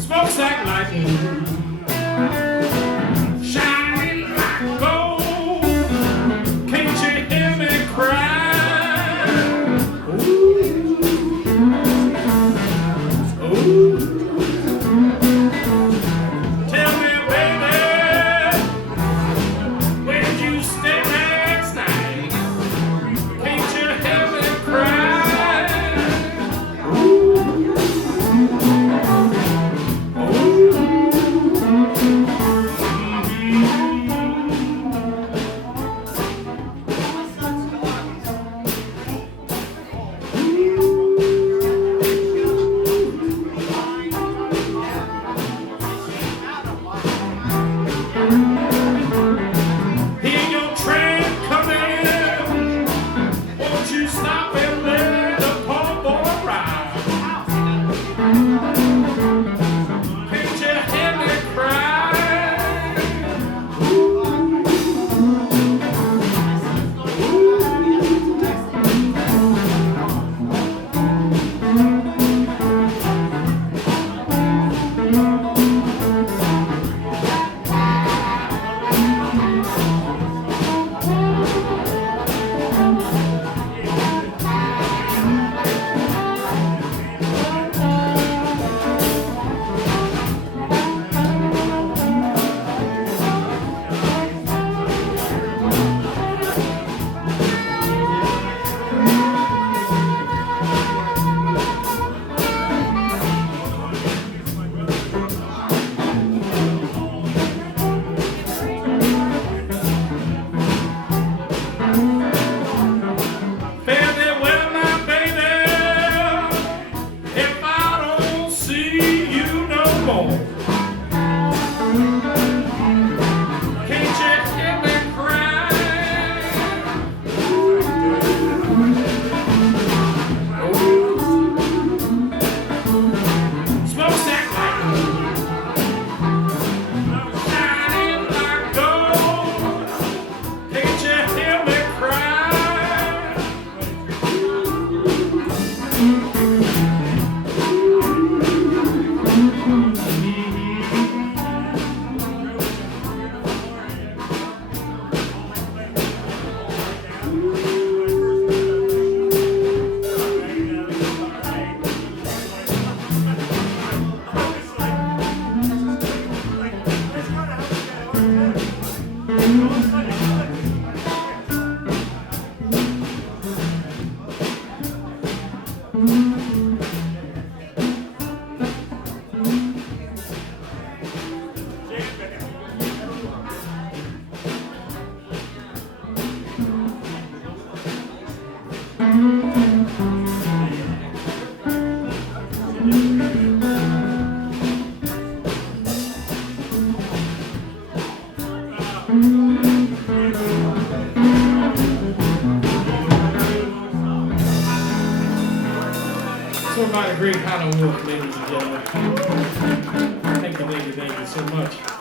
Smokestack lightning, shining like gold. Can't you hear me cry? Ooh, ooh. Tell me, baby, where'd you stay last night? Can't you hear me cry? Ooh. Hear your train coming, won't you stop and let the poor boy ride? Can't you hear me cry? So about a great Hollywood, ladies and gentlemen. Thank you so much.